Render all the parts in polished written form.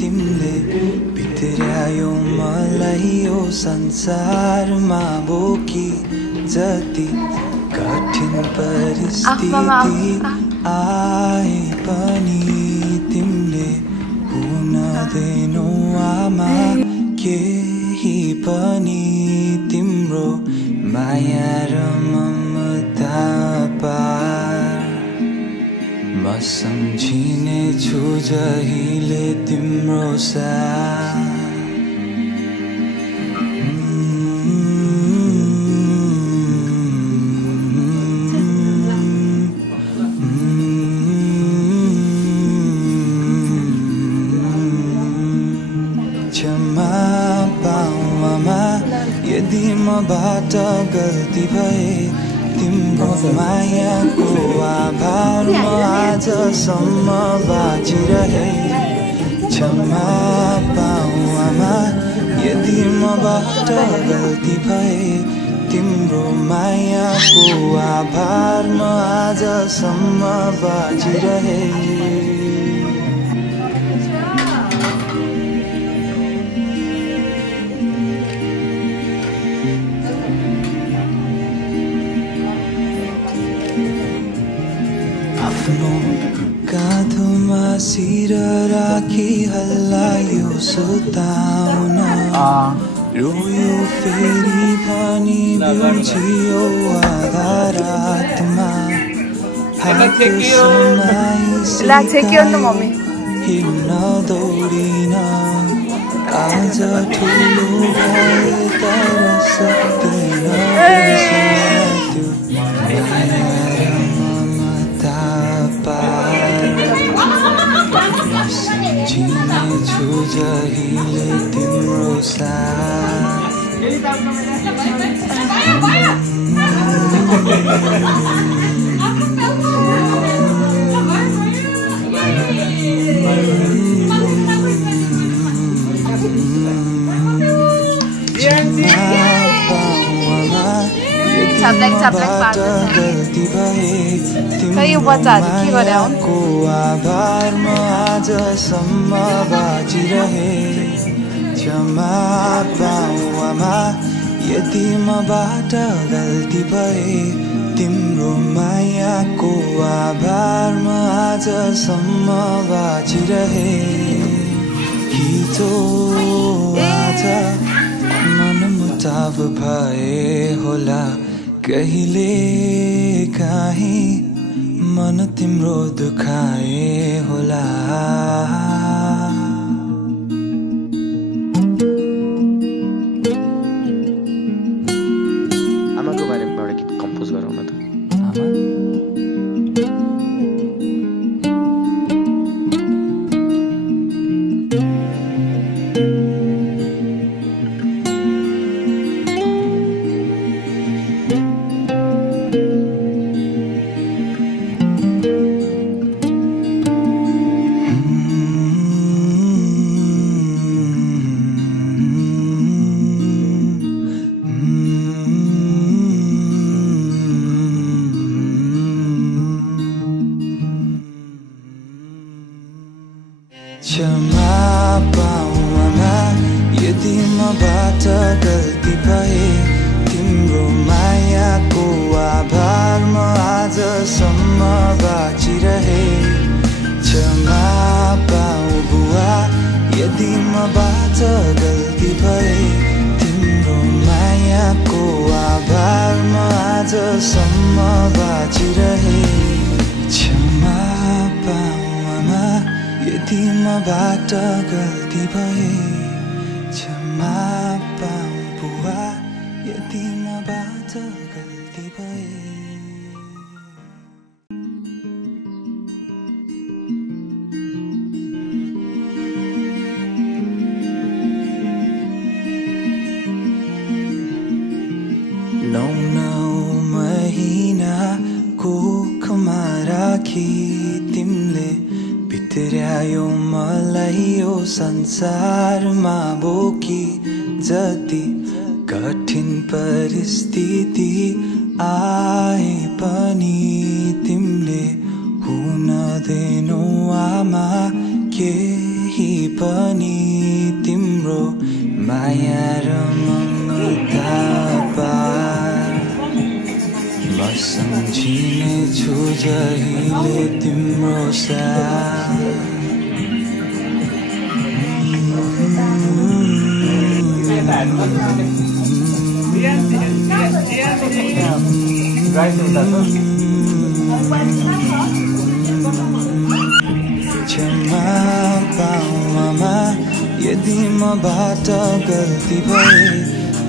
तिमले भित्र्यायो मलाई यो संसारमा बोकी जति कठिन परिस्थिति आए पनि तिमले हुन दिनौ आमा केही पनि तिम्रो माया र ममता पार म सम्झिने छु जहिले तिम्रो साथ क्षमा पाऊ आमा यदि मबाट गल्ती भए तिम्रो मायाको आभार म आजसम्म बाँचिरहे क्षमा पाऊ आमा यदि मबाट गल्ती भए तिम्रो मायाको आभार म आजसम्म बाँचिरहे आफ्नो काँधोमा शिर राखी हल्लायो सुताउन रोयो फेरि भनी बिउजियो आधा रातमा हात समाई हिँड्न दौडिन आज ठुलो भए तर सक्दिन सम्झिने छु जहिले तिम्रो साथ गल्ती भए तिम्रो आभार म आजसम्म बाँचिरहे क्षमा पाऊ आमा यदि मबाट गल्ती भए तिम्रो मायाको आभार म आजसम्म बाँचिरहे हिजो आज मनमुटाव भए होला कहिले काहीँ मन तिम्रो दुखाए होला आमाको बारेमा एउटा गीत कम्पोज गरौँ न त क्षमा पाऊ आमा यदि मबाट गल्ती भए तिम्रो मायाको आभार म आजसम्म बाँचिरहे क्षमा पाऊ बुवा यदि मबाट गल्ती भए तिम्रो मायाको आभार म आजसम्म बाँचिरहे क्षमा पाऊ आमा यदि मबाट गल्ती भए क्षमा पाऊ बुवा यदि मबाट गल्ती भए नौ महिनाको कोखमा राखी तिमीले भित्र्यायो मलाई यो संसारमा बोकी जति कठिन परिस्थिति आए पनि तिमीले हुन दिनौ आमा केही पनि तिम्रो माया र ममता पार म सम्झिने छु जहिले तिम्रो साथ क्षमा पाऊ आमा यदि मबाट गल्ती भए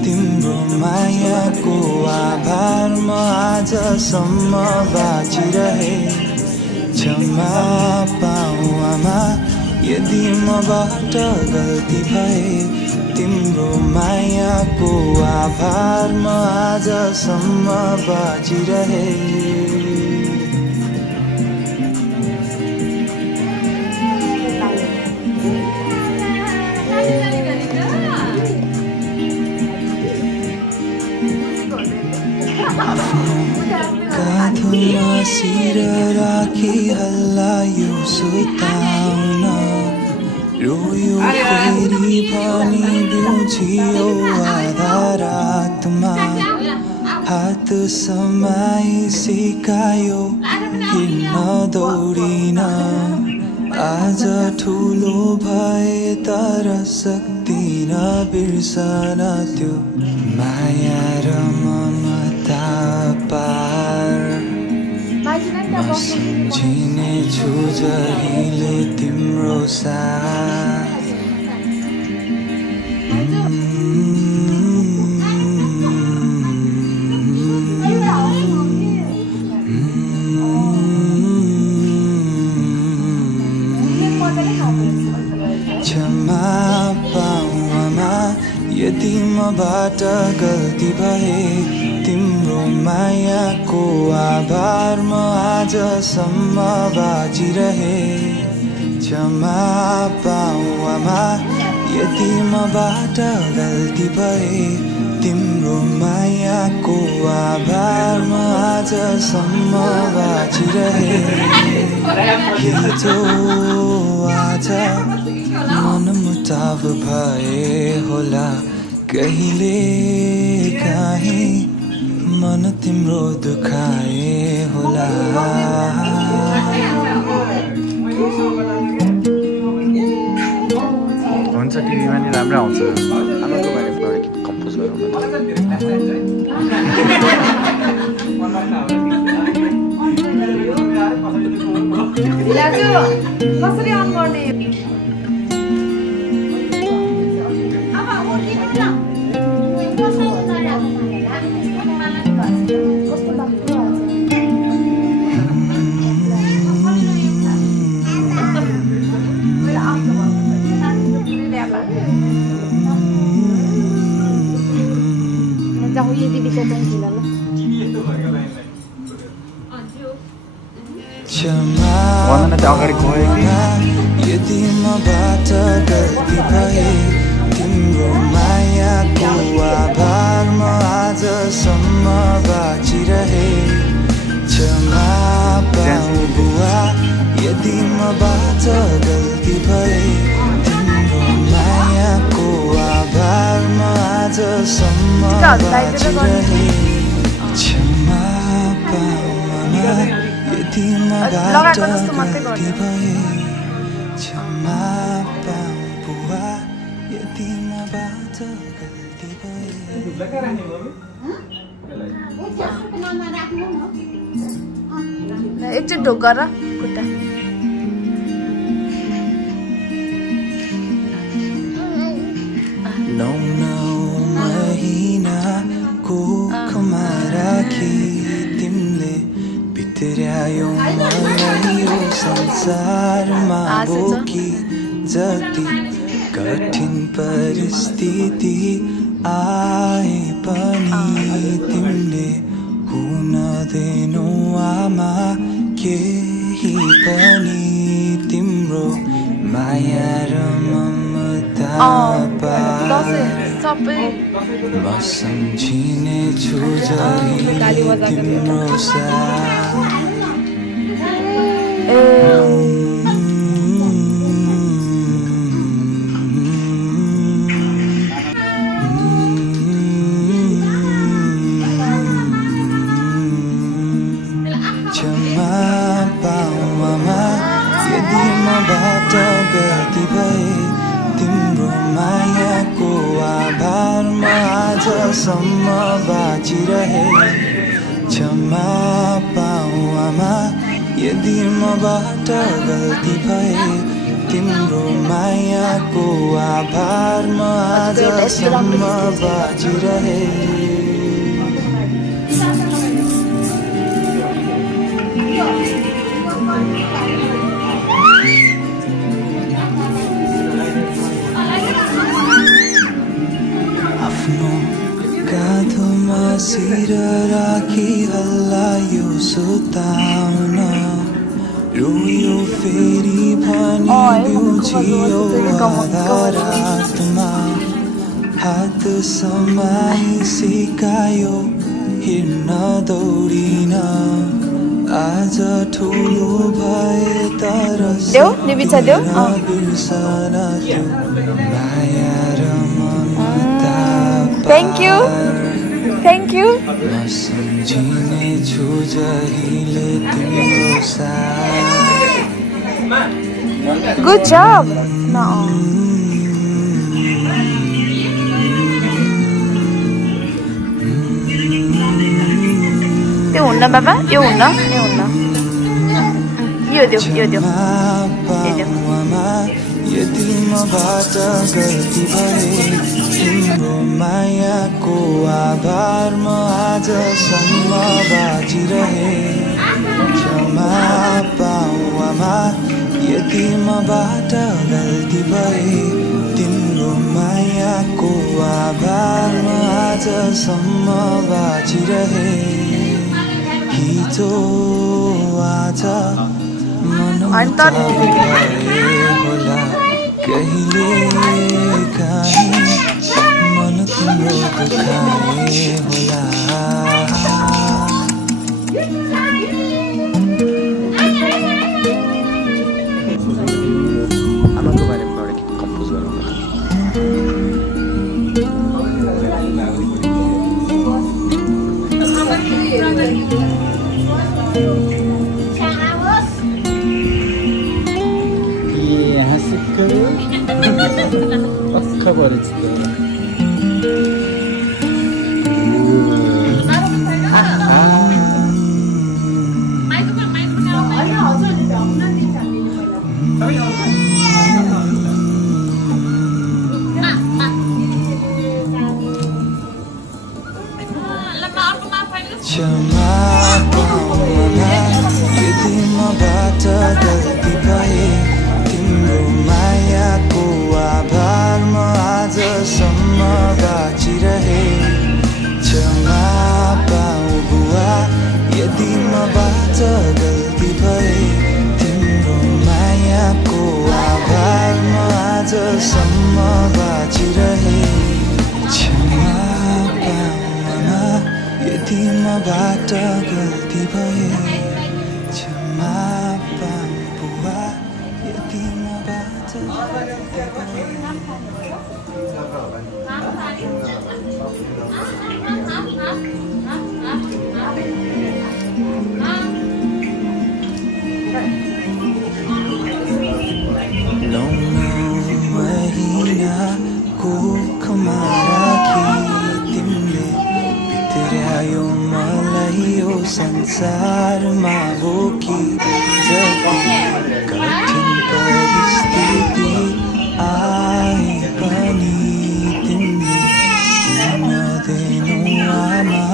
तिम्रो मायाको आभार म आजसम्म बाँचिरहे क्षमा पाऊ आमा यदि मबाट गल्ती भए तिम्रो मायाको आभार म आजसम्म बाँचिरहे काँधमा शिर राखी हल्लायो सुताउन रोयो फेरि भनी बिउजियो आधा रातमा हात समाई सिकायो हिँड्न दौडिन आज ठुलो भए तर सक्दिन बिर्सन त्यो माया र ममता पार म सम्झिने छु जहिले तिम्रो साथ क्षमा पाऊ आमा यदि मबाट गल्ती भए तिम्रो मायाको आभार म आजसम्म बाँचिरहे क्षमा पाऊ आमा यदि मबाट गल्ती भए तिम्रो मायाको आभार म आजसम्म बाँचिरहे हिजो आज मनमुटाव भए होला कहिले काहीँ मन तिम्रो दुखाए होला हुन्छ टिभीमा नि राम्रो आउँछ आमाको बारेमा एउटा गीत कम्पोज गरौँ न कसरी अन गर्ने यदि मबाट गल्ती भए तिम्रो मायाको आभार म आजसम्म बाँचिरहे क्षमा पाऊ बुवा यदि मबाट गल्ती भए तिम्रो मायाको आभार म आजसम्म बाँचिरहे क्षमा पाऊ आमा यदि मबाट गल्ती भए क्षमा पाऊ बुवा यदि मबाट गल्ती भए एकचोटि ढोक गर खुट्टा नौ महिना कोखमा राखी तिमीले भित्र्यायो मलाई यो संसारमा बोकी जति कठिन परिस्थिति आए पनि तिमीले हुन दिनौ आमा केही पनि तिम्रो माया र ममता म सम्झिने छु जहिले तिम्रो साथ क्षमा पाऊ आमा यदि मबाट गल्ती भए तिम्रो मायाको आभारमा आजसम्म बाँचिरहे क्षमा पाऊ आमा यदि मबाट गल्ती भए तिम्रो मायाको आभारमा आजसम्म बाँचिरहे आफ्नो काँधोमा शिर राखी हल्लायो सुताउन रोयो फेरि भनी बिउजियो आधा रातमा हात समाई सिकायो हिँड्न दौडिन आज ठुलो भए तर बिर्सन त्यो माया र ममता Thank you. म सम्झिने छु जहिले तिम्रो साथ Good job. No. Yo hunna baba, yo hunna. Yo dio. यदि मबाट गल्ती भए तिम्रो मायाको आभारमा आजसम्म बाँचिरहे क्षमा पाऊ आमा यदि मबाट गल्ती भए तिम्रो मायाको आभारमा आजसम्म बाँचिरहे हिजो आज मनमुटा होला कहिले काहीँ मन तिम्रो दुखाए होला आमाको बारेमा एउटा गीत कम्पोज गरौँ खबर क्षमा पाऊ आमा यदि मबाट गल्ती भए तिम्रो मायाको आभारमा आजसम्म बाँचिरहे क्षमा पाऊ बुवा यदि मबाट गल्ती भए तिम्रो मायाको आभारमा आजसम्म बाँचिरहे क्षमा पाऊ आमा यदि मबाट गल्ती भए क्षमा पाऊ बुवा यदि मबाट गल्ती भए महिनाको खमारा कि तिमीले भित्र्यायो मलाई यो संसारमा बोकी जति कठिन परिस्थिति आए पनि तिमीले नदिनु आमा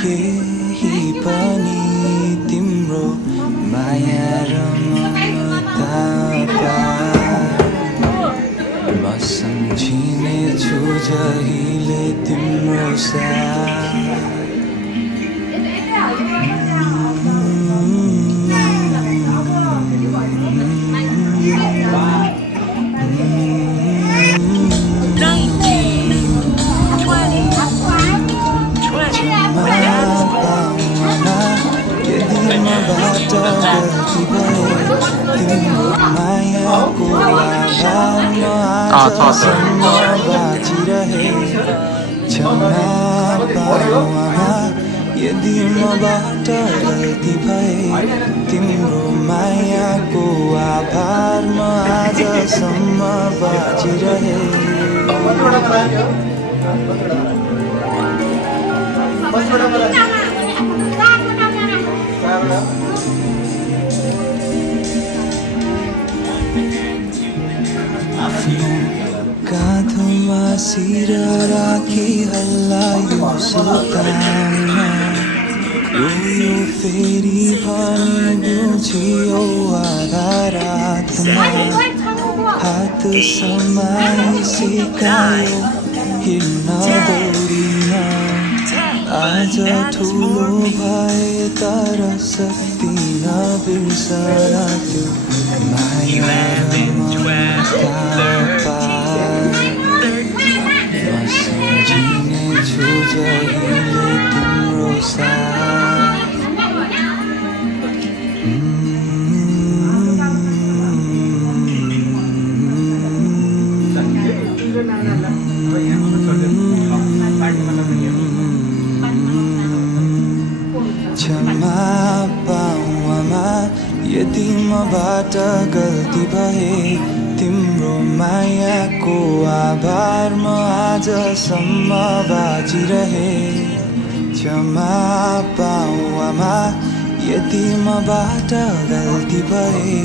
केही पनि तिम्रो माया र ममता म सम्झिने छु जहिले तिम्रो साथ मायाको आभारमा आजसम्म बाँचिरहे क्षमा पाऊ आमा यदि मबाट गल्ती भए तिम्रो मायाको आभारमा आजसम्म बाँचिरहे आफ्नो काँधमा शिर राखी हल्लायो सुताउन यो फेरि भनी बुझियो आधा रातमा हात समाई सिकायो हिँड्न दौडिन आज ठुलो भए तर सक्दिन बिर्सन त्यो माया सम्झिने छु जहिले तिम्रो साथ क्षमा पाऊ आमा यदि मबाट गल्ती भए तिम्रो मायाको आभारमा आजसम्म बाँचिरहे क्षमा पाऊ आमा यदि मबाट गल्ती भए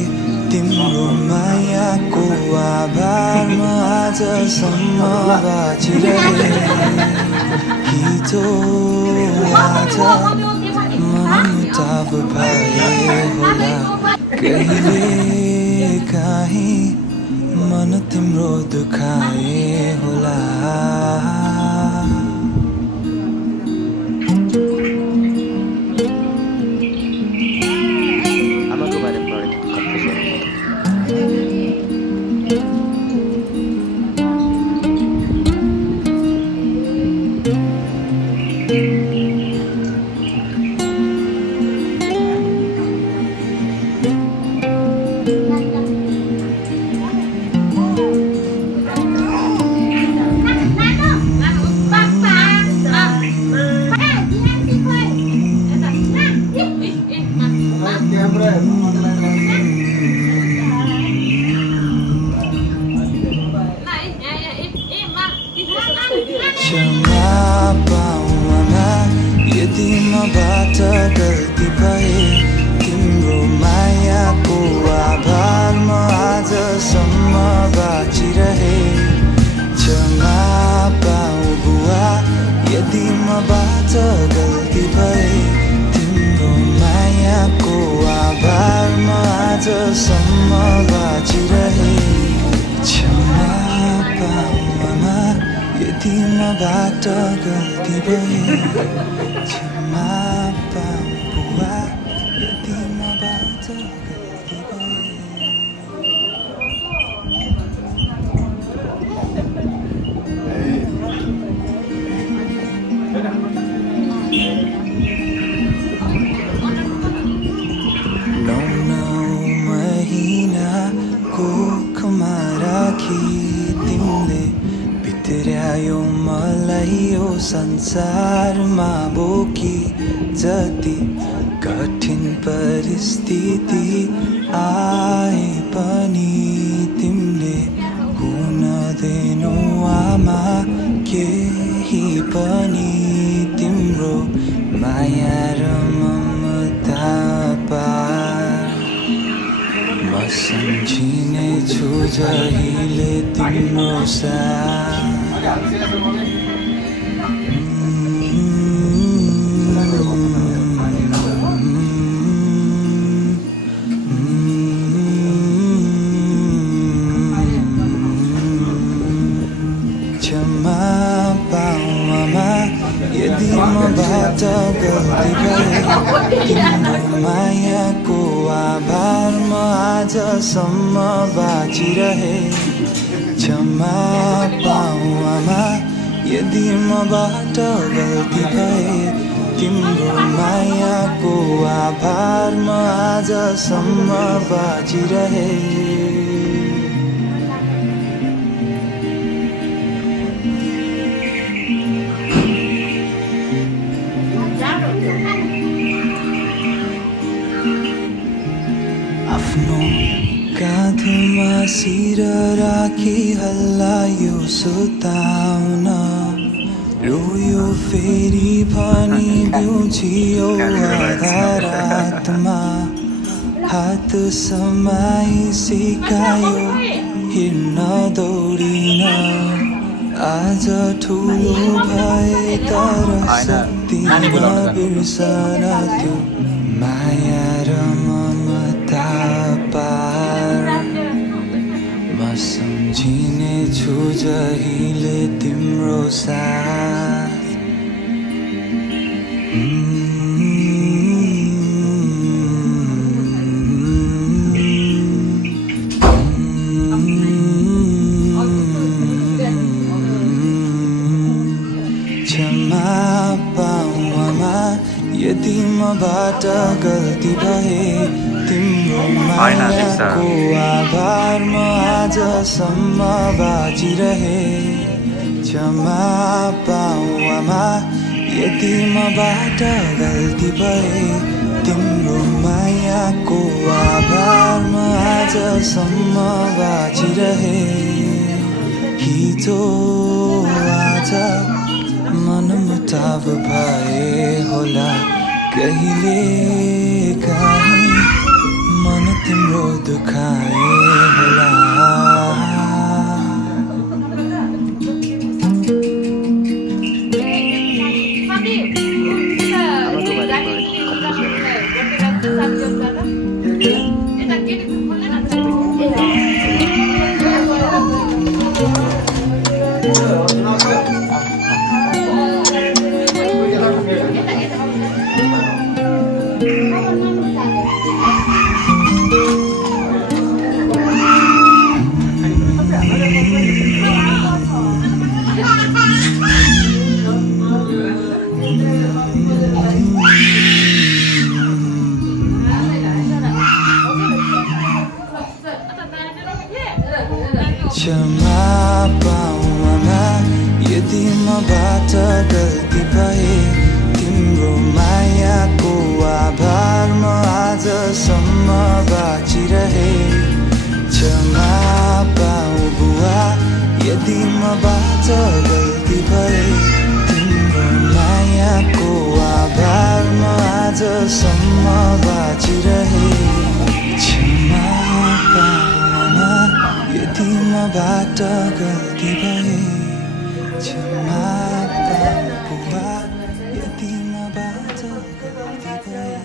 तिम्रो मायाको आभारमा आजसम्म बाँचिरहे हिजो आज मनमुटाव भए होला कहिले काहीँ मन तिम्रो दुखाए होला आमाको बारेमा कम्पोज गर्नु क्षमा पाऊ आमा यदि मबाट गल्ती भए तिम्रो मायाको आभारमा आजसम्म बाँचिरहे क्षमा पाऊ बुवा यदि मबाट गल्ती भए तिम्रो मायाको आभारमा आजसम्म बाँचिरहे क्षमा पाऊ आमा यदि मबाट गल्ती भए क्षमा पाऊ बुवा यदि मबाट गल्ती भए नौ महिनाको कोखमा राखी तिमीले भित्र्यायो मलाई यो संसारमा बोकी जति कठिन परिस्थिति आए पनि तिमीले हुन दिनु आमा केही पनि तिम्रो माया र ममता पार म सम्झिने छु जहिले तिम्रो साथ क्षमा पाऊ आमा यदि मबाट गल्ती भए तिम्रो मायाको आभारमा आजसम्म बाँचिरहे क्षमा पाऊ आमा यदि मबाट गल्ती भए तिम्रो मायाको आभारमा आजसम्म बाँचिरहे बाहिर राखी हल्लायो सुताउन रोयो फेरि पनि बिउजियो आधा रातमा हात समाई सिकायो हिँड्न दौडिन आज ठुलो भए तर सक्दिन बिर्सन त्यो माया र ममता पार म सम्झिने छु जहिले तिम्रो साथ क्षमा पाऊ आमा यदि मबाट गल्ती भए तिम्रो मायाको आभार म आजसम्म बाँचिरहे क्षमा पाऊ आमा यदि मबाट गल्ती भए तिम्रो मायाको आभार म आजसम्म बाँचिरहे हिजो आज मनमुटाव भए होला कहिले काहीँ मन तिम्रो दुखाए होला क्षमा पाऊ आमा यदि मबाट गल्ती भए तिम्रो मायाको आभार म आजसम्म बाँचिरहे क्षमा पाऊ बुवा यदि मबाट गल्ती भए तिम्रो मायाको आभार म आजसम्म बाँचिरहे क्षमा पाऊ आमा यदि मबाट गल्ती भए क्षमा पाऊ बुवा यदि मबाट गल्ती भए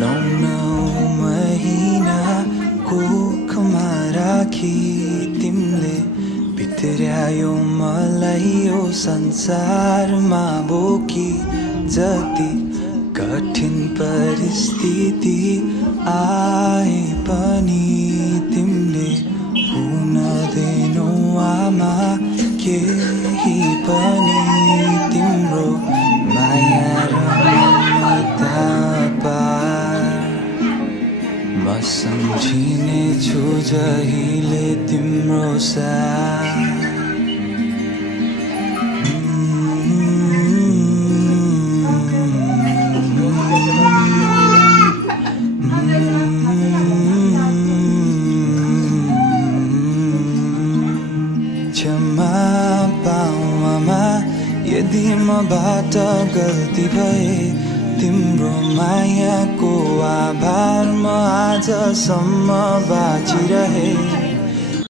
नौ महिना कोखमा राखी तिमीले भित्र्यायो मलाई यो संसारमा बोकी जति कठिन परिस्थिति आए पनि तिमीले हुनदैनौ आमा केही पनि तिम्रो माया र ममता पार म सम्झिने छु जहिले तिम्रो साथ क्षमा पाऊ आमा यदि मबाट गल्ती भए तिम्रो मायाको आभार म आजसम्म बाँचिरहे